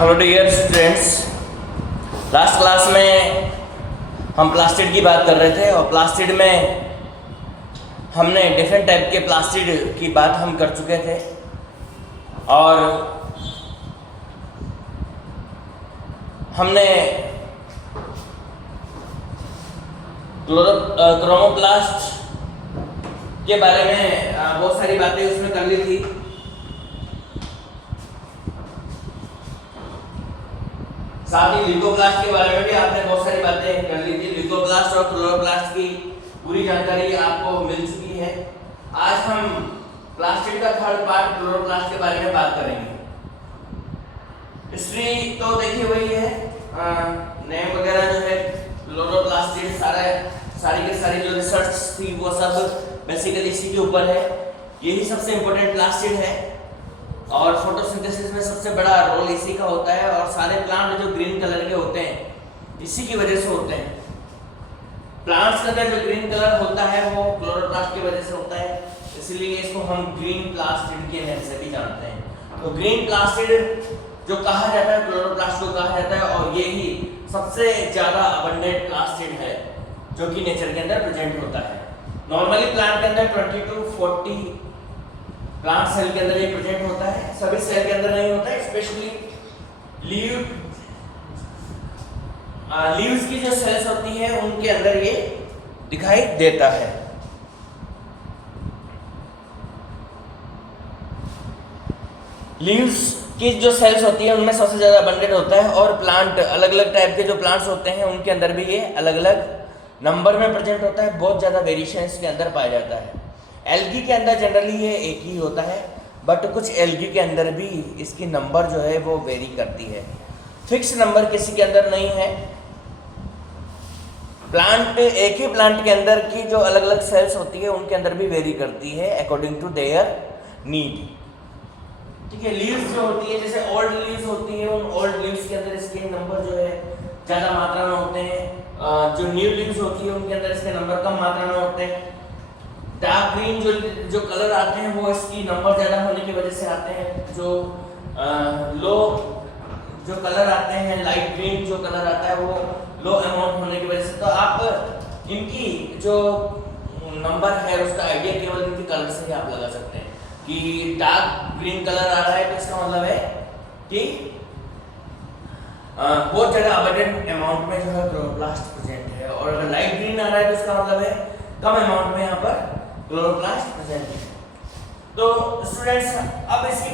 Hello dear students, last class में हम plastid की बात कर रहे थे और प्लास्टिड में हमने डिफरेंट टाइप के प्लास्टिड की बात हम कर चुके थे और हमने क्रोमोप्लास्ट के बारे में बहुत सारी बातें उसमें कर ली थी। साथ ही ल्यूकोप्लास्ट के बारे में भी आपने बहुत सारी बातें कर ली थी। ल्यूकोप्लास्ट और क्लोरोप्लास्ट की पूरी जानकारी आपको मिल चुकी है। आज हम प्लास्टिड का थर्ड पार्ट क्लोरोप्लास्ट के बारे में बात करेंगे। हिस्ट्री तो देखी हुई है, नेम वगैरह जो है क्लोरोप्लास्टिड सारी की सारी जो रिसर्च थी वो सब बेसिकली इसी के ऊपर है। यही सबसे इम्पोर्टेंट प्लास्टिड है और फोटोसिंथेसिस में सबसे बड़ा रोल इसी का होता है और सारे प्लांट जो ग्रीन कलर के होते हैं इसी की वजह से होते हैं। प्लांट्स का जो ग्रीन कलर होता है वो क्लोरोप्लास्ट की वजह से होता है, इसीलिए इसको हम ग्रीन प्लास्टिड के नाम से भी जानते हैं। तो ग्रीन प्लास्टिड जो कहा जाता है क्लोरोप्लास्ट को कहा जाता है और यही सबसे ज़्यादा अबंडेंट प्लास्टिड है जो कि नेचर के अंदर प्रेजेंट होता है। नॉर्मली प्लांट के अंदर 20 to 40 प्लांट सेल के अंदर ये प्रेजेंट होता है, सभी सेल के अंदर नहीं होता है। स्पेशली लीव्स की जो सेल्स होती है उनके अंदर ये दिखाई देता है। लीव्स की जो सेल्स होती है उनमें सबसे ज़्यादा अबंडेंट होता है और प्लांट अलग अलग टाइप के जो प्लांट्स होते हैं उनके अंदर भी ये अलग अलग नंबर में प्रेजेंट होता है। बहुत ज़्यादा वेरिएशन इसके अंदर पाया जाता है। एल्गी के अंदर जनरली ये एक ही होता है, बट कुछ एल्गी के अंदर भी इसकी नंबर जो है वो वेरी करती है। फिक्स नंबर किसी के अंदर नहीं है। प्लांट एक ही प्लांट के अंदर की जो अलग अलग सेल्स होती है उनके अंदर भी वेरी करती है अकॉर्डिंग टू देयर नीड। ठीक है, लीव्स जो होती है जैसे ओल्ड लीव्स होती है, उन ओल्ड लीव्स के अंदर इसके नंबर जो है ज़्यादा मात्रा में होते हैं। जो न्यू लीव्स होती है उनके अंदर इसके नंबर कम मात्रा में होते हैं। डार्क ग्रीन जो कलर आते हैं वो इसकी नंबर ज़्यादा होने की वजह से आते हैं। जो लो जो कलर आते हैं, लाइट ग्रीन जो कलर आता है वो लो अमाउंट होने की वजह से। तो आप इनकी जो नंबर है उसका आइडिया केवल इनके कलर से ही आप लगा सकते हैं कि डार्क ग्रीन कलर आ रहा है तो इसका मतलब है कि बहुत ज़्यादा अबंडेंट अमाउंट में जो है क्लोरोप्लास्ट प्रेजेंट है, और अगर लाइट ग्रीन आ रहा है तो इसका मतलब है कम अमाउंट में यहाँ पर क्लोरोप्लास्ट प्रेजेंट है। तो स्टूडेंट्स अब इसकी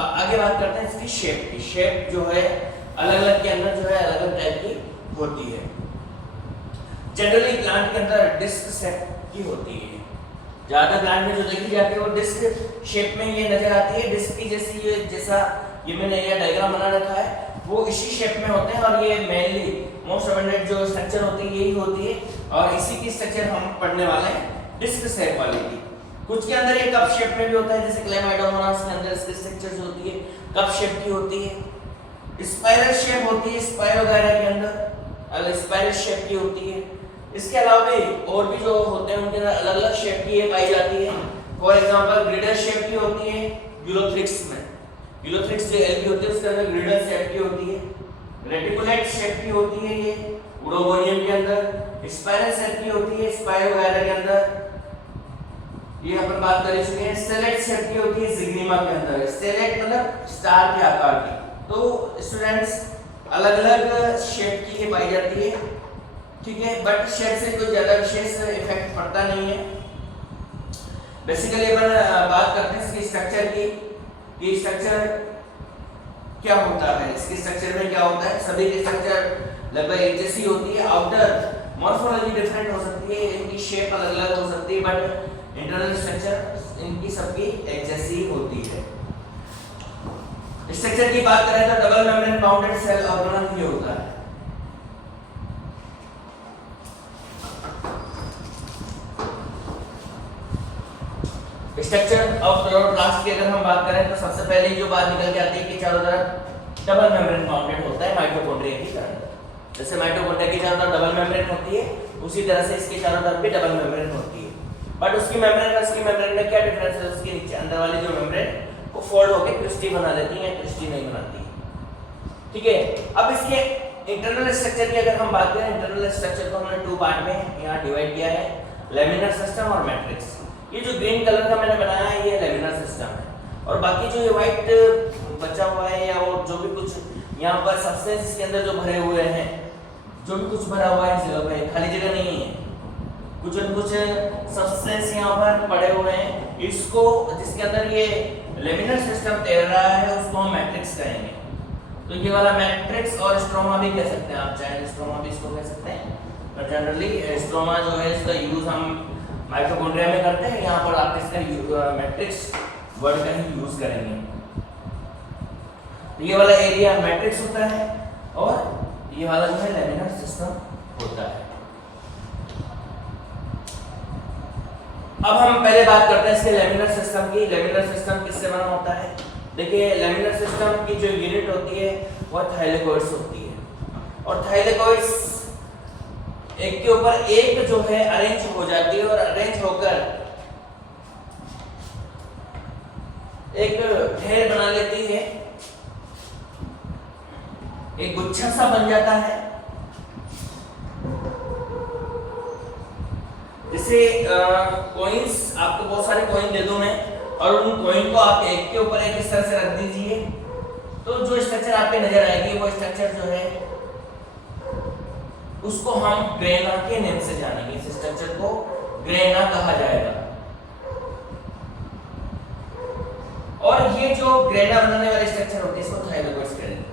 आगे बात करते हैं इसकी शेप की। शेप जो है अलग अलग के अंदर जो है अलग अलग टाइप की होती है। जनरली प्लांट के अंदर डिस्क शेप की होती है। ज़्यादा प्लांट में जो देखी जाती है वो डिस्क शेप में ये नजर आती है। डिस्क की जैसा ये मैंने ये डायग्राम बना रखा है वो इसी शेप में होते हैं और ये मेनली मोस्ट अबंडेंट जो स्ट्रक्चर होती है यही होती है और इसी की स्ट्रक्चर हम पढ़ने वाले हैं डिस्क शेप वाली की। कुछ के अंदर ये कप शेप में भी होता है, जैसे क्लेमाइडोमोनास के अंदर इसकी स्ट्रक्चर जो होती है कप शेप की होती है। स्पाइरल शेप होती है स्पाइरोगायरा के अंदर, स्पाइरल शेप की होती है। इसके अलावा भी और भी जो होते हैं उनके अंदर अलग अलग शेप की ये पाई जाती है। फॉर एग्जांपल ग्रिडल शेप की होती है यूलोथ्रिक्स में। यूलोथ्रिक्स जो एल्गी होती है उसके अंदर ग्रिडल शेप की होती है। रेटिकुलेट शेप की होती है ये उडोगोनियम के अंदर। स्पाइरल शेप की होती है स्पाइरोगायरा के अंदर, ये अपन बात कर चुके हैं। स्टेलेट शेप की होती है जिग्निमा के अंदर। स्टेलेट मतलब स्टार के आकार की। तो स्टूडेंट्स अलग अलग शेप की ये पाई जाती है, ठीक है, बट शेप से कोई ज्यादा विशेष इफेक्ट पड़ता नहीं है। बेसिकली अपन बात करते हैं इसकी स्ट्रक्चर की कि स्ट्रक्चर क्या होता है। इसके स्ट्रक्चर में क्या होता है, सभी की स्ट्रक्चर लगभग एक जैसी होती है। आउटर मॉर्फोलॉजी डिफरेंट हो सकती है, इनकी शेप अलग अलग हो सकती है, बट इंटरनल स्ट्रक्चर इनकी सबकी एक जैसी होती है। स्ट्रक्चर की बात करें तो double membrane bounded cell organelle ये होता है। स्ट्रक्चर ऑफ क्लोरोप्लास्ट की अगर हम बात करें तो सबसे पहले जो बात निकल के आती है कि चारों तरफ डबल मेम्ब्रेन बाउंडेड होता है माइटोकॉन्ड्रिया की तरह। जैसे माइटोकॉन्ड्रिया की चारों तरफ डबल मेम्ब्रेन होती है उसी तरह से इसके चारों तरफ भी डबल मेम्ब्रेन होती है। बट उसकी मेम्ब्रेन और इसकी मेम्ब्रेन में क्या डिफरेंस है, उसके नीचे अंदर वाली जो मेम्ब्रेन वो फोल्ड होकर क्रिस्टी बना लेती है या क्रिस्टी नहीं बनाती। ठीक है। अब इसके इंटरनल स्ट्रक्चर की अगर हम बात करें, इंटरनल स्ट्रक्चर को हमने 2 पार्ट में यहाँ डिवाइड किया है, लेमिनर सिस्टम और मैट्रिक्स। ये जो ग्रीन कलर का मैंने बनाया है ये लेमिनर सिस्टम है, और बाकी जो ये व्हाइट बचा हुआ है या वो जो भी कुछ यहाँ पर सब्सटेंस इसके अंदर जो भरे हुए हैं, जो भी कुछ भरा हुआ है इस जगह पे, खाली जगह नहीं है, कुछ न कुछ सब्सटेंस यहाँ पर पड़े हुए हैं, इसको जिसके अंदर ये लेमिनर सिस्टम तैर रहा है उसको हम मैट्रिक्स कहेंगे। तो ये वाला मैट्रिक्स और स्ट्रोमा भी कह सकते हैं आप, चाहे स्ट्रोमा भी इसको कह सकते हैं, पर जनरली स्ट्रोमा जो है इसका यूज हम माइटोकॉन्ड्रिया में करते हैं, यहाँ पर आप इसका मैट्रिक्स वर्ड का ही यूज करेंगे। तो ये वाला एरिया मैट्रिक्स होता है और ये वाला जो है लेमिनर सिस्टम होता है। अब हम पहले बात करते हैं इसके लेमिनर सिस्टम की। लेमिनर सिस्टम किससे बना होता है? देखिए, लेमिनर सिस्टम की जो यूनिट होती है वह थाइलेकोइड्स होती है, और थाइलेकोइड्स एक के ऊपर एक जो है अरेंज हो जाती है, और अरेंज होकर एक ढेर बना लेती है, एक गुच्छा सा बन जाता है। जैसे कॉइन्स, आपको बहुत सारे कॉइन दे दूं मैं, और उन कॉइन को आप एक के ऊपर एक इस तरह से रख दीजिए, तो जो स्ट्रक्चर आपके नजर आएगी वो स्ट्रक्चर जो है उसको हम ग्रेना के नेम से जानेंगे। इस स्ट्रक्चर को ग्रेना कहा जाएगा। और ये जो ग्रेना बनाने वाले स्ट्रक्चर होते हैं इसको थाइलेकोइड्स कहेंगे।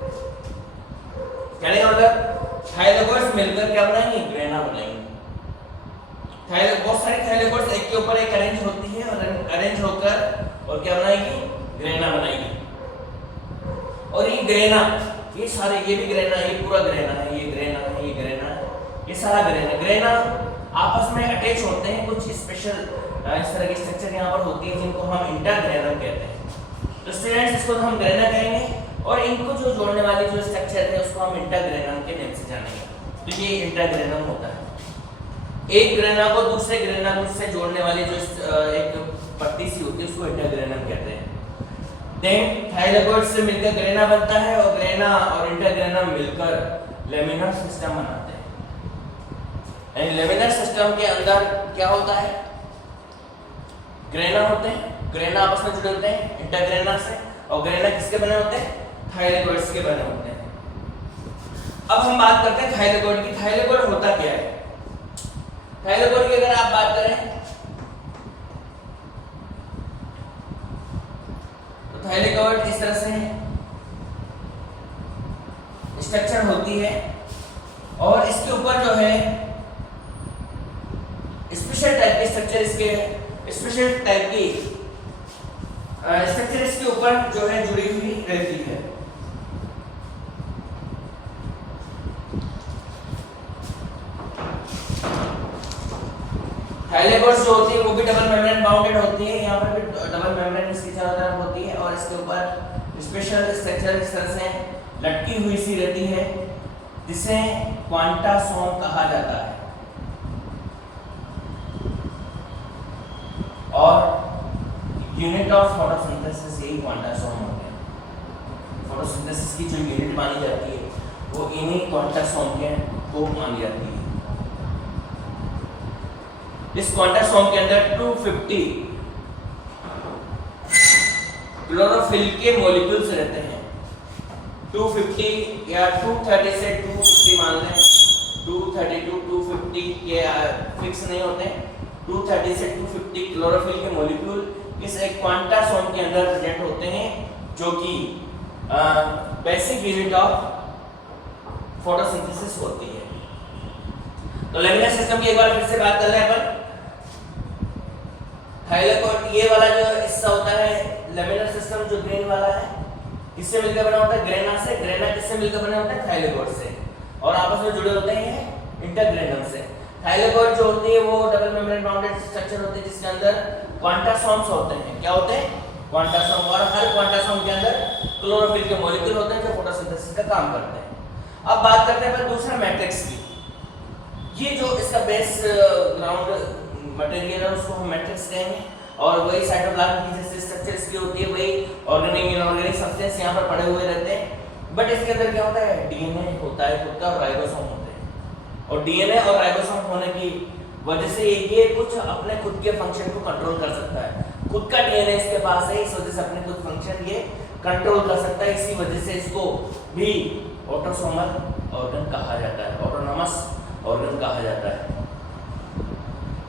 कहने का मतलब थाइलेकोइड्स मिलकर क्या बनाएंगे? ग्रेना बनाएंगे। बहुत सारे थाइलेकोइड्स एक के ऊपर एक अरेंज होती है, और अरेंज होकर और क्या बनाएगी? ग्रेना बनाएगी। और ये ग्रेना, ये सारे, ये भी ग्रेना, ये पूरा ग्रेना है, ये ग्रेना है, ये ग्रेना है, ये सारा ग्रेना। ग्रेना आपस में अटैच होते हैं, कुछ स्पेशल इस तरह की स्ट्रक्चर यहाँ पर होती है जिनको हम इंटरग्रेनम कहते हैं। तो स्टूडेंट्स इसको हम ग्रेना कहेंगे, और इनको जो जोड़ने वाली जो स्ट्रक्चर है उसको हम इंटरग्रेनम के नेम से जानेंगे। तो ये इंटरग्रेनम होता है। एक ग्रेना को दूसरे ग्रेना से जोड़ने वाली जो एक पट्टी सी होती है उसको इंटरग्रेनम कहते हैं। देन थाइलेकोइड्स से मिलकर ग्रेना बनता है, और ग्रेना और इंटरग्रेनम मिलकर लेमिनर सिस्टम बनाते हैं। एंड लेमिनर सिस्टम के अंदर क्या होता है? ग्रेना होते हैं, ग्रेना आपस में जुड़े होते हैं इंटरग्रेना से, और ग्रेना किसके बने होते हैं? थाइलेकोइड्स के बने होते हैं। अब हम बात करते हैं थाइलेकोइड की। थाइलेकोइड होता क्या है? थाइलेकोइड की अगर आप बात करें तो थाइलेकोइड इस तरह से स्ट्रक्चर होती है, और इसके ऊपर जो है स्पेशल टाइप की स्ट्रक्चर, इसके स्पेशल टाइप की स्ट्रक्चर इसके ऊपर जो है जुड़ी हुई रहती है। थाइलेकोइड्स जो होती है वो भी डबल मेम्ब्रेन बाउंडेड होती है, यहाँ पर भी डबल मेम्ब्रेन इसकी चारों तरफ होती है, और इसके ऊपर स्पेशल स्ट्रक्चर इस तरह से लटकी हुई सी रहती है जिसे क्वांटासोम कहा जाता है। और यूनिट ऑफ फोटोसिंथेसिस यही क्वांटासोम होते हैं। फोटोसिंथेसिस की जो यूनिट मानी जाती है वो इन्हीं क्वांटासोम के को मानी जाती है। इस क्वांटासोम के अंदर 250 क्लोरोफिल के मॉलिक्यूल्स रहते हैं। 250 या 230 से 250 मान लें, 232 250 के फिक्स नहीं होते। 230 से 250 क्लोरोफिल के मॉलिक्यूल इस एक क्वांटासोम के अंदर प्रेजेंट होते हैं, जो कि बेसिक यूनिट ऑफ फोटोसिंथेसिस होती है। तो लेमिनर सिस्टम की एक बार फिर से बात कर रहे हैं अपन। थाइलेकोइड ये वाला जो हिस्सा होता है लेमिनर सिस्टम, जो ग्रेन वाला है, किससे मिलकर बना होता है? ग्रेना से। ग्रेना किससे मिलकर बने होते हैं? थाइलेकोइड से, और आपस में जुड़े होते हैं इंटरग्रेनम से। थाइलेकोइड जो होती है वो डबल मेम्ब्रेन बाउंडेड स्ट्रक्चर होती है जिसके अंदर क्वांटासोम्स होते हैं। क्या होते हैं? क्वांटासोम। और हर क्वांटासोम के अंदर क्लोरोफिल के मॉलिक्यूल होते हैं जो फोटोसिंथेसिस का काम करते हैं। अब बात करते हैं दूसरा मैट्रिक्स की। ये जो इसका बेस ग्राउंड मटेरियल है उसको हम मैट्रिक्स कहेंगे, और वही साइटोप्लाज्म की जैसे स्ट्रक्चर इसकी होती है, वही ऑर्गेनिक इनऑर्गेनिक सब्सटेंस यहाँ पर पड़े हुए रहते हैं। बट इसके अंदर क्या होता है, डीएनए होता है खुद का और राइबोसोम होते हैं, और डीएनए और राइबोसोम होने की वजह से ये कुछ अपने खुद के फंक्शन को कंट्रोल कर सकता है। खुद का डीएनए इसके पास है, इस वजह से अपने खुद फंक्शन ये कंट्रोल कर सकता है। इसी वजह से इसको भी ऑटोसोमल ऑर्गन कहा जाता है, ऑटोनॉमस ऑर्गन कहा जाता है।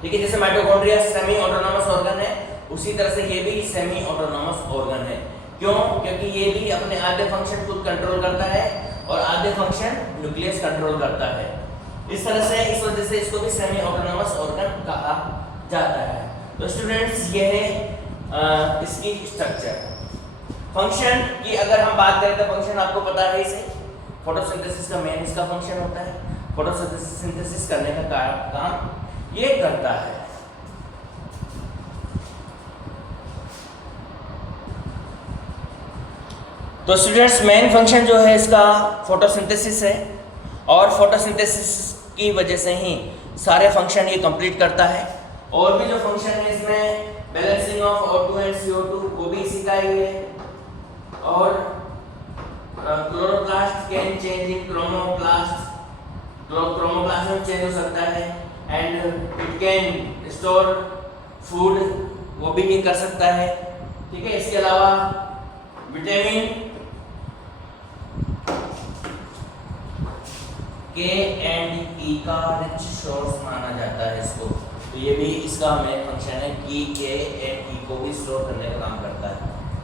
ठीक है, जैसे माइटोकॉन्ड्रिया सेमी ऑटोनॉमस ऑर्गन है, उसी तरह से ये भी सेमी ऑटोनॉमस ऑर्गन है। क्यों? क्योंकि ये भी अपने आधे फंक्शन खुद कंट्रोल करता है और आधे फंक्शन न्यूक्लियस कंट्रोल करता है। इस तरह से, इस वजह से इसको भी सेमी ऑटोनॉमस ऑर्गन कहा जाता है। तो स्टूडेंट्स, ये है इसकी स्ट्रक्चर। फंक्शन की अगर हम बात करें तो फंक्शन आपको पता है, इसे फोटोसिंथेसिस का मेन इसका फंक्शन होता है। फोटोसिंथेसिस करने का काम ये करता है। तो स्टूडेंट्स, मेन फंक्शन जो है इसका फोटोसिंथेसिस है, और फोटोसिंथेसिस की वजह से ही सारे फंक्शन ये कंप्लीट करता है। और भी जो फंक्शन है इसमें balancing of O2 and CO2 वो भी इसी का ही है, और chloroplast can change in chromoplast, chromoplast में चेंज हो सकता है, and it can store food, वो भी ये कर सकता है। ठीक है, इसके अलावा विटामिन के एंड ई का रिच सोर्स माना जाता है इसको। तो ये भी इसका मेन फंक्शन है कि के एंड ई को भी स्टोर करने का काम करता है।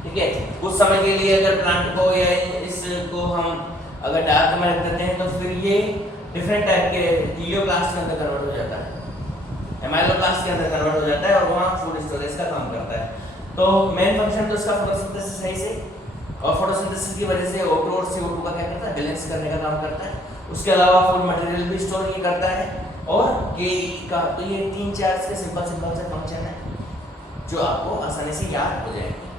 ठीक है, कुछ समय के लिए अगर प्लांट को या इसको हम अगर डार्क में रख देते हैं तो फिर ये डिफरेंट टाइप के हीलियोप्लास्ट के अंदर कन्वर्ट हो जाता है, एमाइलोप्लास्ट के अंदर कन्वर्ट हो जाता है, और वहाँ फूड स्टोरेज का काम करता है। तो मेन फंक्शन तो इसका फोटोसिंथेसिस है इसे, और फोटोसिंथेसिस की वजह से O2 और CO2 का क्या करता है, बैलेंस करने का काम करता है। उसके अलावा फूड मटेरियल भी स्टोर ये करता है, और के का। तो ये 3-4 इसके सिंपल से फंक्शन है जो आपको आसानी से याद हो जाएंगे।